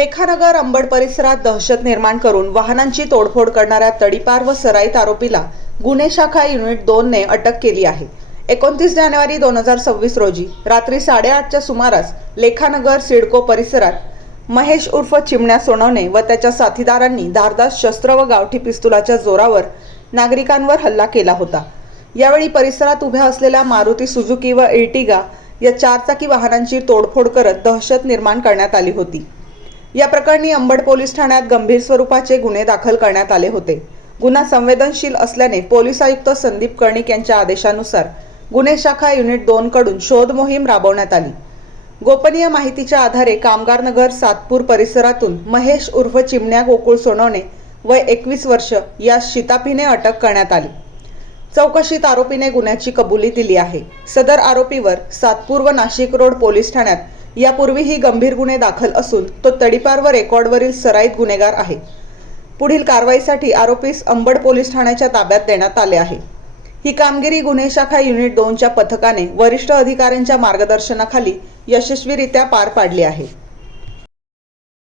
लेखानगर अंबड परिसरात दहशत निर्माण करून वाहनांची तोडफोड करणाऱ्या तडीपार व सराईत आरोपीला गुन्हे शाखा युनिट 2 ने अटक केली आहे। 29 जानेवारी 2026 रोजी रात्री 8:30च्या सुमारास लेखानगर सिडको परिसरात महेश उर्फ चिमण्या सोनवणे व त्याच्या साथीदारांनी धारदार शस्त्र व गावठी पिस्तुलाच्या जोरावर नागरिकांवर हल्ला केला होता। यावेळी परिसरात उभ्या असलेल्या मारुती सुझुकी व इर्टिगा या चारचाकी वाहनांची तोडफोड करत दहशत निर्माण करण्यात आली होती। या प्रकरणी अंबड पोलीस ठाण्यात गंभीर स्वरूपाचे गुन्हे दाखल करण्यात आले होते। गुन्हा संवेदनशील असल्याने पोलीस आयुक्त संदीप कर्णिक यांच्या आदेशानुसार गुन्हे शाखा युनिट 2 कडून शोध मोहीम राबवण्यात आली। गोपनीय माहितीच्या आधारे कामगार नगर सातपूर परिसरातून महेश उर्फ चिमण्या गोकुळ सोनवणे वय 21 वर्ष या शिताफीने अटक करण्यात आली। चौकशीत आरोपीने गुन्ह्याची कबुली दिली आहे। सदर आरोपीवर सातपूर व नाशिक रोड पोलीस ठाण्यात यापूर्वीही गंभीर गुन्हे दाखल असून तो तडीपार व रेकॉर्डवरील सराईत गुन्हेगार आहे। पुढील कारवाईसाठी आरोपीस अंबड पोलीस ठाण्याच्या ताब्यात देण्यात आले आहे। ही कामगिरी गुन्हे शाखा युनिट 2च्या पथकाने वरिष्ठ अधिकाऱ्यांच्या मार्गदर्शनाखाली यशस्वीरित्या पार पाडली आहे।